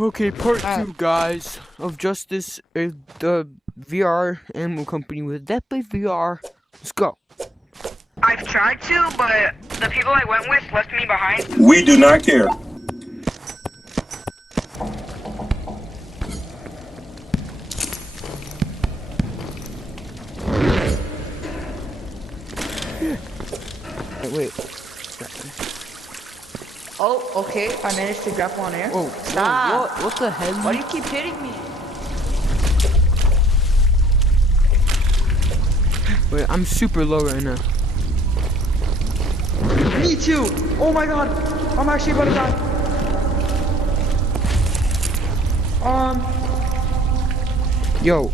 Okay, part 2, guys, of Justice, the VR animal company with Death by VR. Let's go. I've tried to, but the people I went with left me behind. We do not care. Wait. Oh, okay. I managed to grapple on air. Whoa. Stop. What the hell? Why do you keep hitting me? Wait, I'm super low right now. Me too. Oh my god. I'm actually about to die. Yo.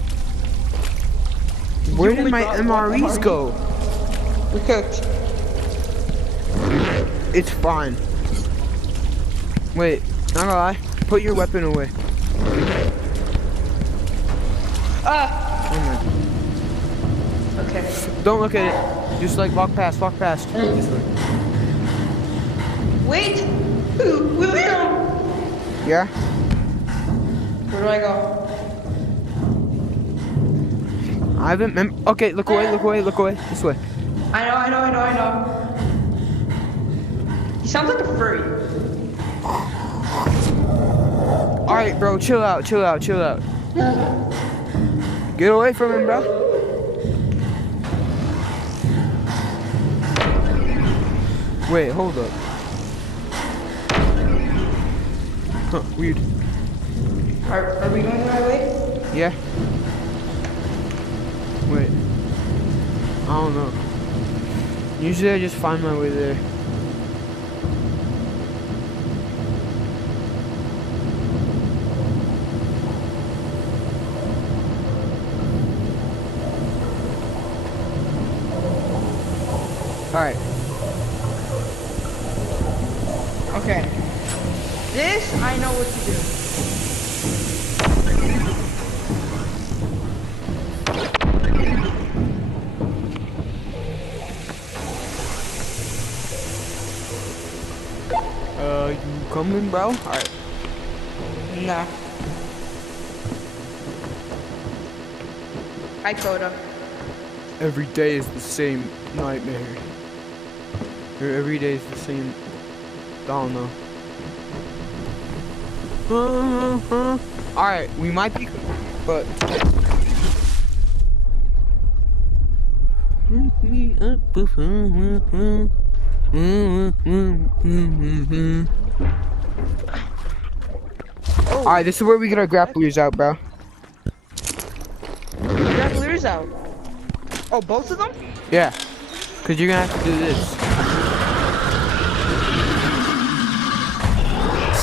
Where did my MREs go? We cooked. It's fine. Wait, not gonna lie. Put your weapon away. Ah. Oh my. Okay. Don't look at it. Just like walk past, This way. Wait. William. Yeah? Where do I go? I haven't okay, look away. This way. I know. He sounds like a furry. Alright, bro, chill out. Get away from him, bro. Wait, hold up. Huh, weird. Are we going the right way? Yeah. Wait. I don't know. Usually I just find my way there. Alright. Okay. This, I know what to do. You coming, bro? Alright. Nah. Hi, Coda. Every day is the same nightmare. Or every day is the same. I don't know. Alright, we might be, but. Wake me up before. Alright, this is where we get our grapplers out, bro. Grapplers out. Oh, both of them? Yeah. Cause you're gonna have to do this.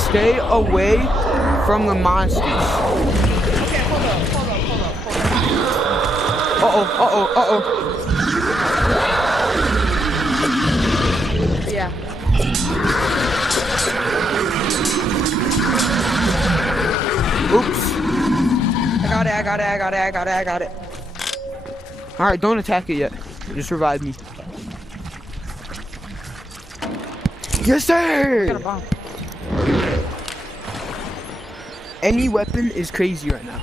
Stay away from the monsters. Okay, hold up. Uh-oh. Yeah. Oops. I got it. Alright, don't attack it yet. Just revive me. Yes, sir! Got a bomb. Any weapon is crazy right now.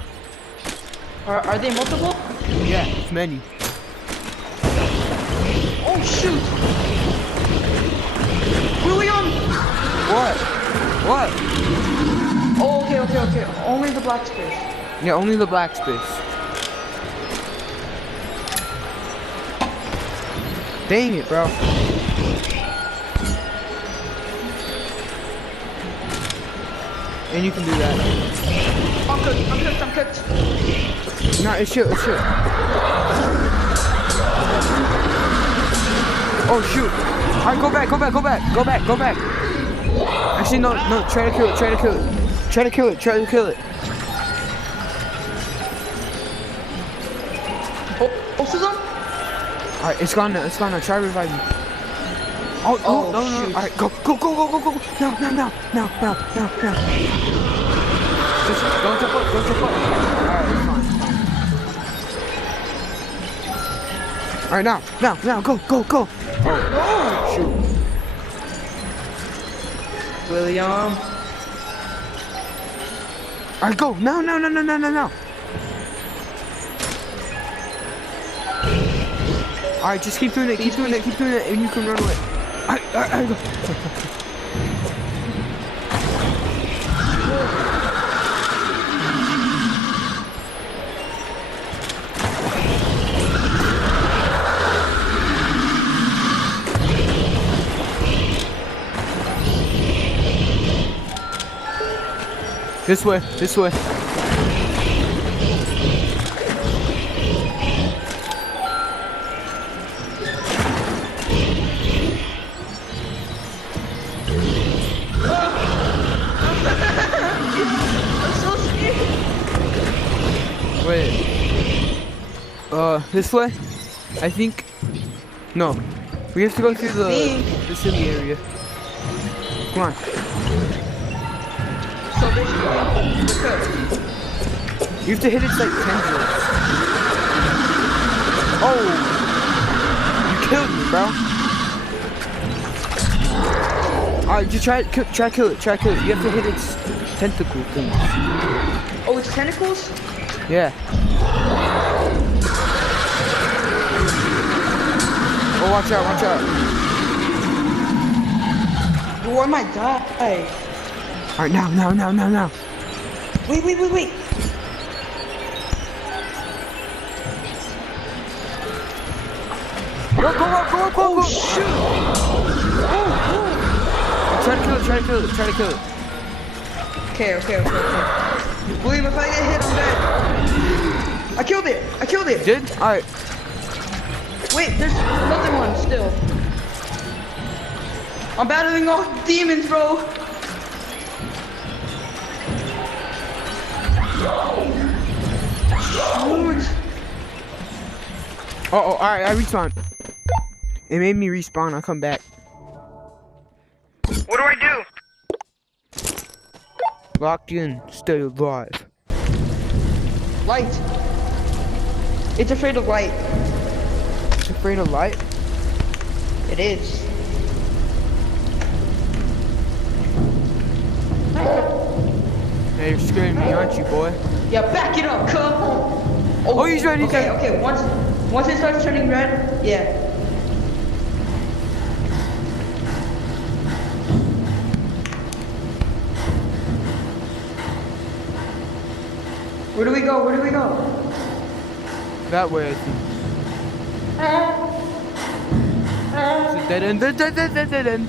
Are they multiple? Yeah, it's many. Oh, shoot. William! What? Oh, okay. Only the black space. Yeah, only the black space. Dang it, bro. And you can do that. I'm cooked. No, it's shoot. Oh shoot. Alright, go back. Actually, no, try to kill it. Try to kill it. Oh, both of them? Alright, it's gone now. Try to revive me. Oh, no. Alright, go. Now. Just don't jump up. Alright, it's fine. Alright, now, go. Oh, shoot. William. Alright, go. No. Alright, just keep doing it, and you can run away. Alright, go. This way. Wait. This way? I think. No. We have to go through the city area. Come on. So basically, You have to hit its like tendrils. Oh! You killed me, bro. Alright, just try to kill it. You have to hit its tentacle things. oh, it's tentacles? Yeah. Oh, watch out. Oh, I might die. Alright, now. Wait. Go. Oh, shoot. Try to kill it. Okay. William, if I get hit, I'm dead. I killed it. You did? Alright. Wait, there's another one still. I'm battling off demons, bro. Shoot. Oh, alright, I respawn. It made me respawn, I'll come back. What do I do? Locked in, stay alive. Light. It's afraid of light. It's afraid of light? It is. Yeah, you're scaring me, aren't you, boy? Yeah, back it up, cub. Oh, he's ready. Okay. Once it starts turning red, yeah. Where do we go? That way, I think. It's a dead end. Dead end.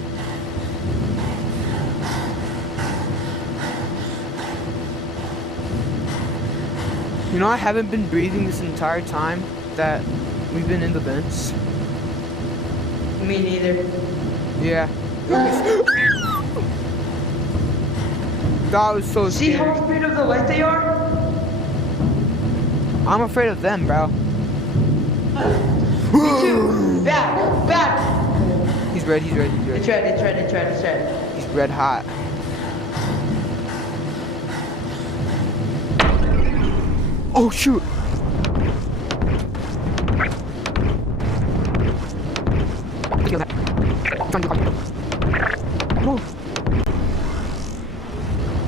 You know, I haven't been breathing this entire time that we've been in the vents. Me neither. Yeah. That was so See scary. how afraid of the light they are? I'm afraid of them, bro. Me too. Back. He's red. It's red. He's red hot. Oh shoot! No.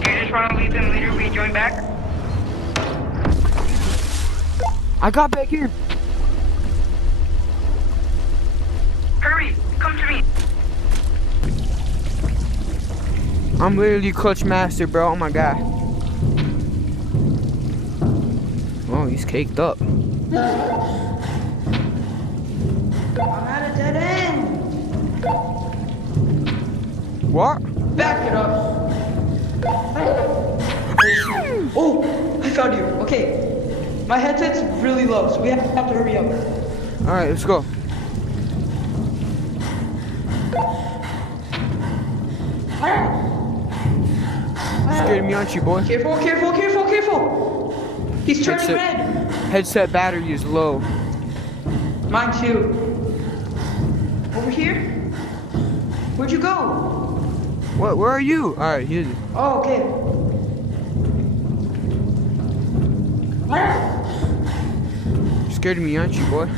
Do you just want to leave them later? We join back? I got back in. Hurry! Come to me! I'm literally clutch master, bro. Oh my god. Oh, he's caked up. I'm at a dead end. What? Back it up. Oh, I found you. Okay. My headset's really low, so we have to hurry up. Alright, let's go. Scared me, aren't you, boy? Careful. He's turning red. Headset battery is low. Mine too. Over here? Where'd you go? What? Where are you? Alright, here's it. Oh, okay. Scared me, aren't you, boy?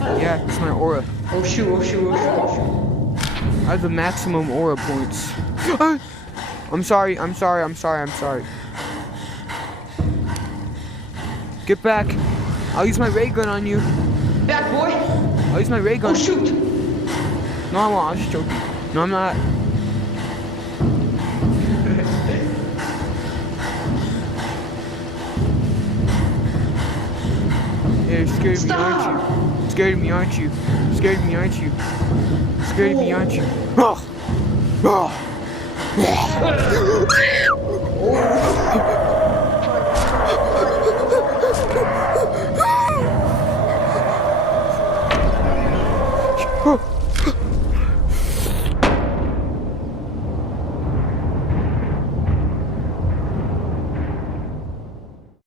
Yeah, it's my aura. Oh shoot. I have the maximum aura points. I'm sorry. Get back. I'll use my ray gun on you. Back, boy. I'll use my ray gun. Oh, shoot. No, I won't. I was just joking. No, I'm not. Yeah, you're scared of me, aren't you? Scared of me, aren't you? Scared of me, aren't you? Scared of me, aren't you? Oh. Oh. Oh.